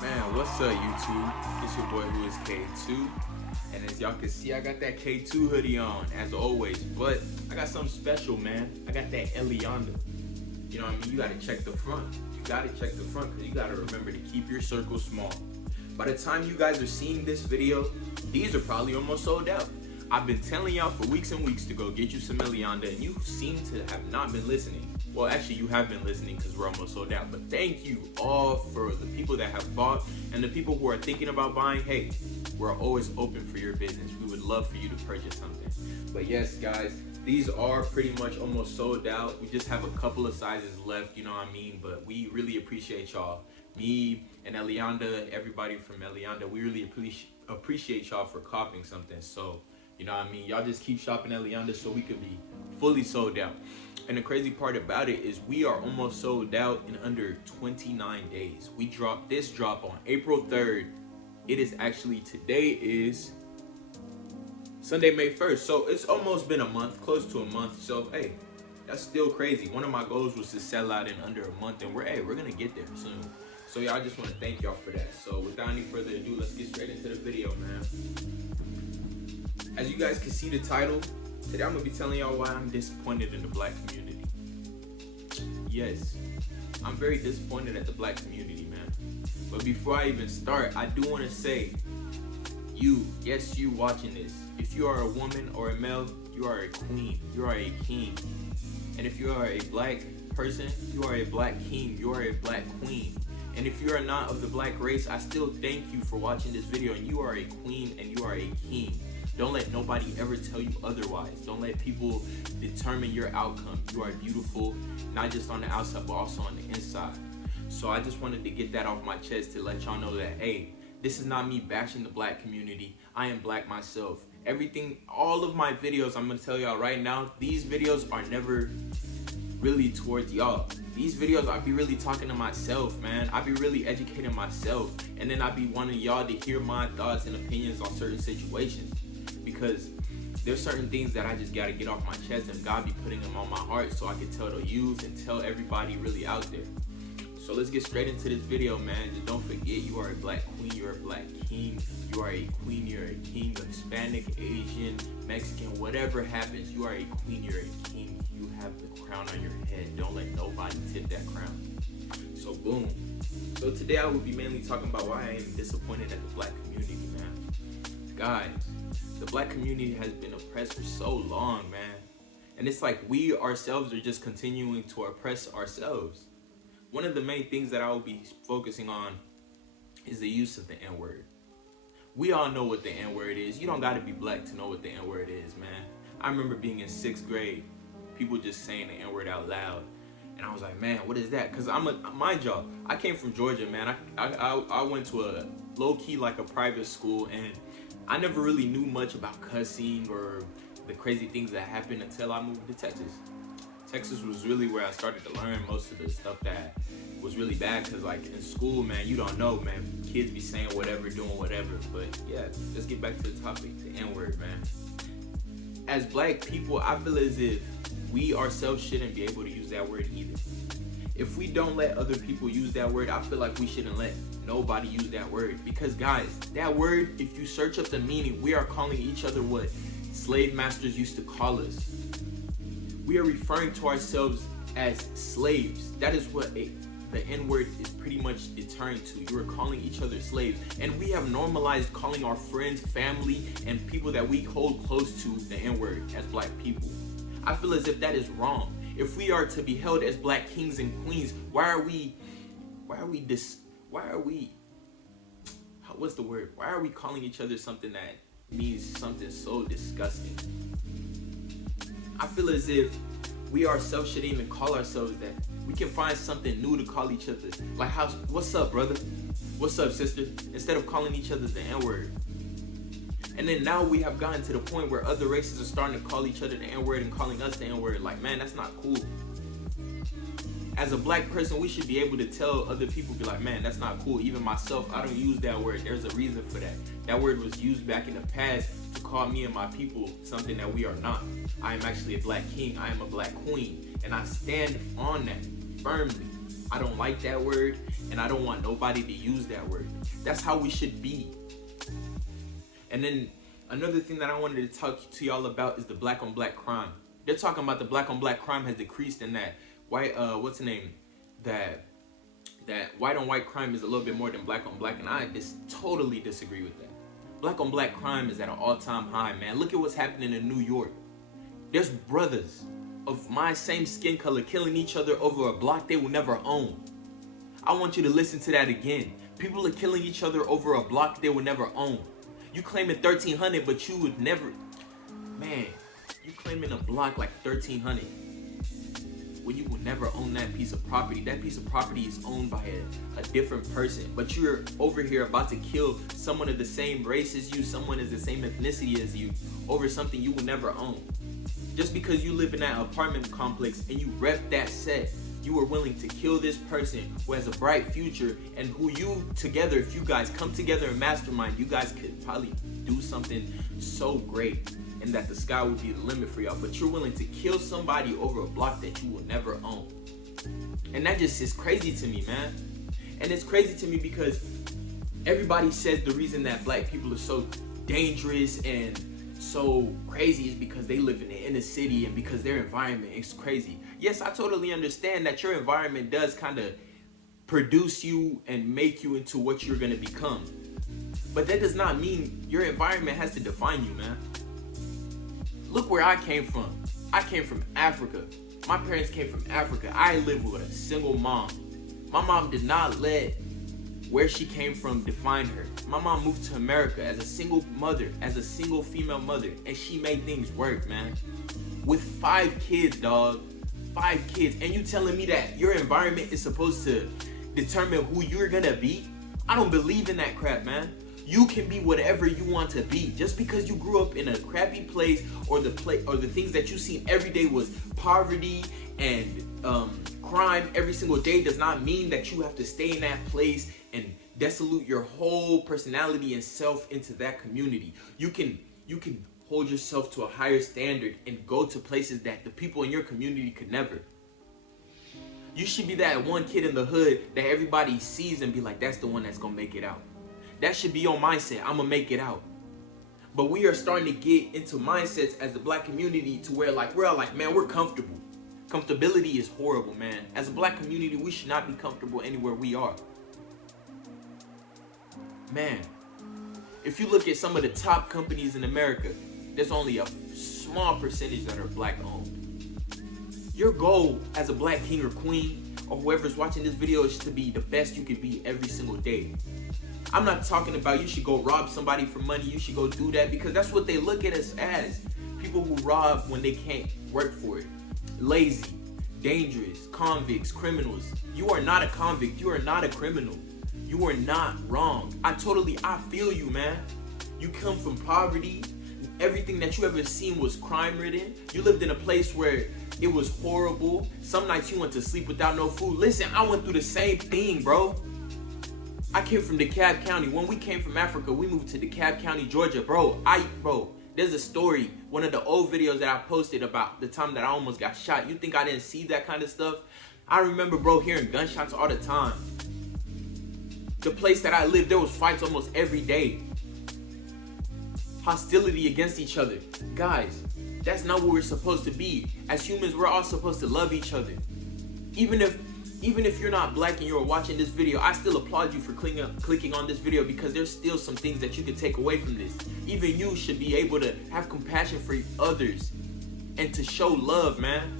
Man, what's up, YouTube? It's your boy who is K2. And as y'all can see, I got that K2 hoodie on, as always. But I got something special, man. I got that Elianda. You know what I mean? You gotta check the front. You gotta check the front because you gotta remember to keep your circle small. By the time you guys are seeing this video, these are probably almost sold out. I've been telling y'all for weeks and weeks to go get you some Elianda, and you seem to have not been listening. Well, actually, you have been listening because we're almost sold out. But thank you all for the people that have bought and the people who are thinking about buying. Hey, we're always open for your business. We would love for you to purchase something. But yes, guys, these are pretty much almost sold out. We just have a couple of sizes left, you know what I mean? But we really appreciate y'all. Me and Elianda, everybody from Elianda, we really appreciate y'all for copying something. So, you know what I mean? Y'all just keep shopping Elianda so we can be fully sold out. And the crazy part about it is we are almost sold out in under 29 days. We dropped this drop on April 3rd. It is actually, today is Sunday, May 1st. So it's almost been a month, close to a month. So, hey, that's still crazy. One of my goals was to sell out in under a month, and we're gonna get there soon. So yeah, I just want to thank y'all for that. So without any further ado, let's get straight into the video, man. As you guys can see the title, today I'm gonna be telling y'all why I'm disappointed in the black community. Yes, I'm very disappointed at the black community, man. But before I even start, I do want to say, you watching this, if you are a woman or a male, you are a queen, you are a king. And if you are a black person, you are a black king, you are a black queen. And if you are not of the black race, I still thank you for watching this video, and you are a queen and you are a king. Don't let nobody ever tell you otherwise. Don't let people determine your outcome. You are beautiful, not just on the outside, but also on the inside. So I just wanted to get that off my chest to let y'all know that, hey, this is not me bashing the black community. I am black myself. Everything, all of my videos, I'm gonna tell y'all right now, these videos are never really towards y'all. These videos, I be really talking to myself, man. I be really educating myself. And then I be wanting y'all to hear my thoughts and opinions on certain situations. Because there's certain things that I just gotta get off my chest, and God be putting them on my heart so I can tell the youth and tell everybody really out there. So let's get straight into this video, man. Just don't forget, you are a black queen, you're a black king, you are a queen, you're a king, Hispanic, Asian, Mexican, whatever happens, you are a queen, you're a king. You have the crown on your head. Don't let nobody tip that crown. So boom. So today I will be mainly talking about why I am disappointed at the black community, man. Guys, the black community has been oppressed for so long, man. And it's like we ourselves are just continuing to oppress ourselves. One of the main things that I will be focusing on is the use of the N-word. We all know what the N-word is. You don't gotta be black to know what the N-word is, man. I remember being in 6th grade, people just saying the N-word out loud. And I was like, man, what is that? Because mind y'all, I came from Georgia, man. I went to a low-key, like a private school, and I never really knew much about cussing or the crazy things that happened until I moved to Texas. Texas was really where I started to learn most of the stuff that was really bad, because like in school, man, you don't know, man. Kids be saying whatever, doing whatever. But yeah, let's get back to the topic, the N-word, man. As black people, I feel as if we ourselves shouldn't be able to use that word either. If we don't let other people use that word, I feel like we shouldn't let nobody use that word. Because guys, that word, if you search up the meaning, we are calling each other what slave masters used to call us. We are referring to ourselves as slaves. That is what the N-word is pretty much deterring to. You are calling each other slaves. And we have normalized calling our friends, family, and people that we hold close to the N-word as black people. I feel as if that is wrong. If we are to be held as black kings and queens, why are we calling each other something that means something so disgusting? I feel as if we ourselves shouldn't even call ourselves that. We can find something new to call each other. Like, what's up, brother? What's up, sister? Instead of calling each other the N-word. And then now we have gotten to the point where other races are starting to call each other the N-word and calling us the N-word. Like, man, that's not cool. As a black person, we should be able to tell other people, be like, man, that's not cool. Even myself, I don't use that word. There's a reason for that. That word was used back in the past to call me and my people something that we are not. I am actually a black king. I am a black queen. And I stand on that firmly. I don't like that word, and I don't want nobody to use that word. That's how we should be. And then another thing that I wanted to talk to y'all about is the black on black crime. They're talking about the black on black crime has decreased, and that white what's the name, that white on white crime is a little bit more than black on black, and I just totally disagree with that. Black on black crime is at an all-time high, man. Look at what's happening in New York. There's brothers of my same skin color killing each other over a block they will never own. I want you to listen to that again. People are killing each other over a block they will never own. You claiming 1300, but you would never, man, you claiming a block like 1300 when you will never own that piece of property. That piece of property is owned by a different person, but you're over here about to kill someone of the same race as you, someone is the same ethnicity as you, over something you will never own. Just because you live in that apartment complex and you rep that set, you are willing to kill this person who has a bright future, and who you together, if you guys come together and mastermind, you guys could probably do something so great, and that the sky would be the limit for y'all. But you're willing to kill somebody over a block that you will never own. And that just is crazy to me, man. And it's crazy to me because everybody says the reason that black people are so dangerous and so crazy is because they live in the inner city and because their environment is crazy. Yes, I totally understand that your environment does kind of produce you and make you into what you're going to become. But that does not mean your environment has to define you, man. Look where I came from. I came from Africa. My parents came from Africa. I live with a single mom. My mom did not let where she came from define her. My mom moved to America as a single mother, as a single female mother, and she made things work, man. With 5 kids, dog. 5 kids. And you telling me that your environment is supposed to determine who you're gonna be? I don't believe in that crap, man. You can be whatever you want to be. Just because you grew up in a crappy place, or the things that you seen every day was poverty and crime every single day, does not mean that you have to stay in that place and desolute your whole personality and self into that community. You can hold yourself to a higher standard and go to places that the people in your community could never. You should be that one kid in the hood that everybody sees and be like, that's the one that's gonna make it out. That should be your mindset. I'm gonna make it out. But we are starting to get into mindsets as the black community to where we're all like, man, we're comfortable. Comfortability is horrible, man. As a black community, we should not be comfortable anywhere we are. Man, if you look at some of the top companies in America, there's only a small percentage that are black owned. Your goal as a black king or queen, or whoever's watching this video, is to be the best you can be every single day. I'm not talking about you should go rob somebody for money, you should go do that, because that's what they look at us as. People who rob when they can't work for it. Lazy, dangerous, convicts, criminals. You are not a convict, you are not a criminal. You are not wrong. I feel you, man. You come from poverty. Everything that you ever seen was crime ridden. You lived in a place where it was horrible. Some nights you went to sleep without no food. Listen, I went through the same thing, bro. I came from DeKalb County. When we came from Africa, we moved to DeKalb County, Georgia. Bro, there's a story, one of the old videos that I posted about the time that I almost got shot. You think I didn't see that kind of stuff? I remember, bro, hearing gunshots all the time. The place that I lived, there was fights almost every day. Hostility against each other. Guys, that's not what we're supposed to be. As humans, we're all supposed to love each other. Even if you're not black and you're watching this video, I still applaud you for clicking on this video, because there's still some things that you can take away from this. Even you should be able to have compassion for others and to show love, man.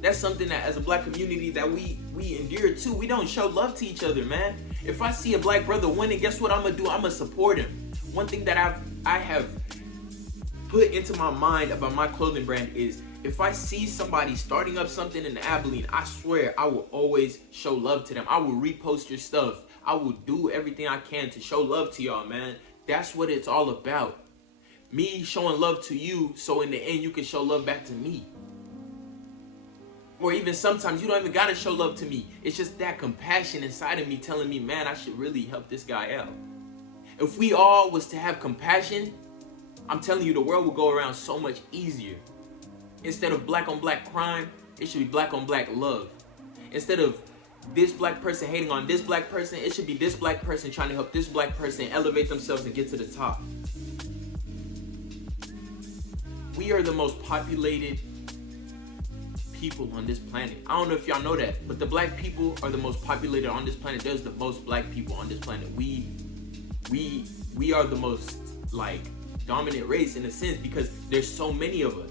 That's something that as a black community that we endure too. We don't show love to each other, man. If I see a black brother winning, guess what I'm gonna do? I'm gonna support him. One thing that I have put into my mind about my clothing brand is, if I see somebody starting up something in Abilene, I swear I will always show love to them. I will repost your stuff. I will do everything I can to show love to y'all, man. That's what it's all about. Me showing love to you, so in the end you can show love back to me. Or even sometimes you don't even gotta show love to me. It's just that compassion inside of me telling me, man, I should really help this guy out. If we all was to have compassion, I'm telling you, the world will go around so much easier. Instead of black on black crime, it should be black on black love. Instead of this black person hating on this black person. It should be this black person trying to help this black person elevate themselves and get to the top. We are the most populated people on this planet. I don't know if y'all know that, but the black people are the most populated on this planet. There's the most black people on this planet. We are the most like dominant race in a sense because there's so many of us.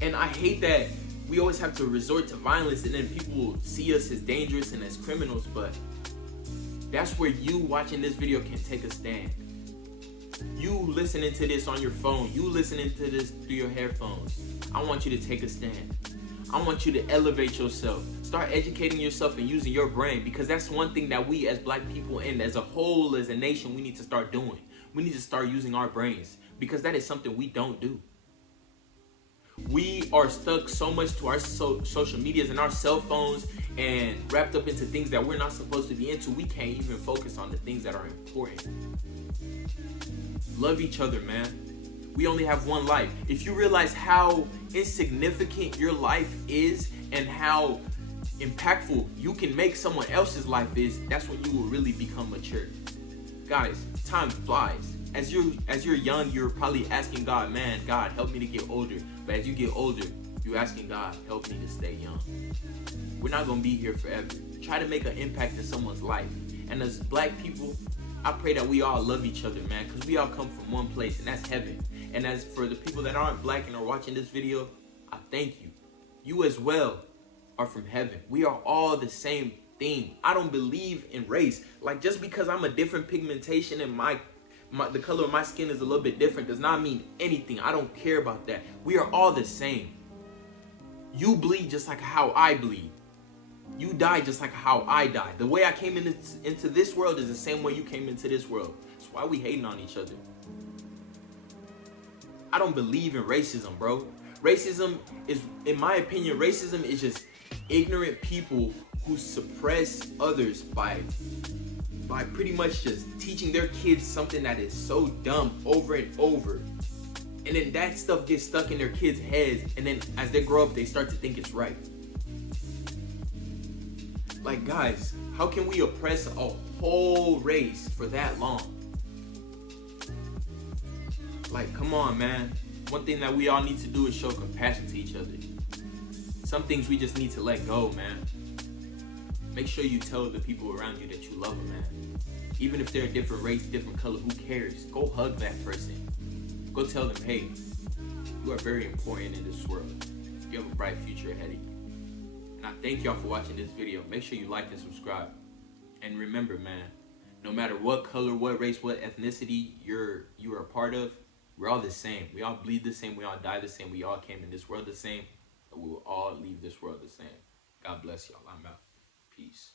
And I hate that we always have to resort to violence and then people see us as dangerous and as criminals, but that's where you watching this video can take a stand. You listening to this on your phone, you listening to this through your headphones, I want you to take a stand. I want you to elevate yourself. Start educating yourself and using your brain, because that's one thing that we as black people and as a whole, as a nation, we need to start doing. We need to start using our brains, because that is something we don't do. We are stuck so much to our social medias and our cell phones and wrapped up into things that we're not supposed to be into. We can't even focus on the things that are important. Love each other, man. We only have one life. If you realize how insignificant your life is and how impactful you can make someone else's life is, that's when you will really become mature. Guys, time flies. As you're young, you're probably asking God, man, God, help me to get older. But as you get older, you're asking God, help me to stay young. We're not gonna be here forever. Try to make an impact in someone's life. And as black people, I pray that we all love each other, man, because we all come from one place, and that's heaven. And as for the people that aren't black and are watching this video, I thank you. You as well are from heaven. We are all the same thing. I don't believe in race. Like, just because I'm a different pigmentation and the color of my skin is a little bit different does not mean anything. I don't care about that. We are all the same. You bleed just like how I bleed. You die just like how I die. The way I came into this world is the same way you came into this world. That's why we hating on each other. I don't believe in racism, bro. Racism is, in my opinion, racism is just ignorant people who suppress others by pretty much just teaching their kids something that is so dumb over and over. And then that stuff gets stuck in their kids' heads, and then as they grow up, they start to think it's right. Like, guys, how can we oppress a whole race for that long? Like, come on, man. One thing that we all need to do is show compassion to each other. Some things we just need to let go, man. Make sure you tell the people around you that you love them, man. Even if they're a different race, different color, who cares? Go hug that person. Go tell them, hey, you are very important in this world. You have a bright future ahead of you. And I thank y'all for watching this video. Make sure you like and subscribe. And remember, man, no matter what color, what race, what ethnicity you are a part of, we're all the same. We all bleed the same. We all die the same. We all came in this world the same. And we will all leave this world the same. God bless y'all. I'm out. Peace.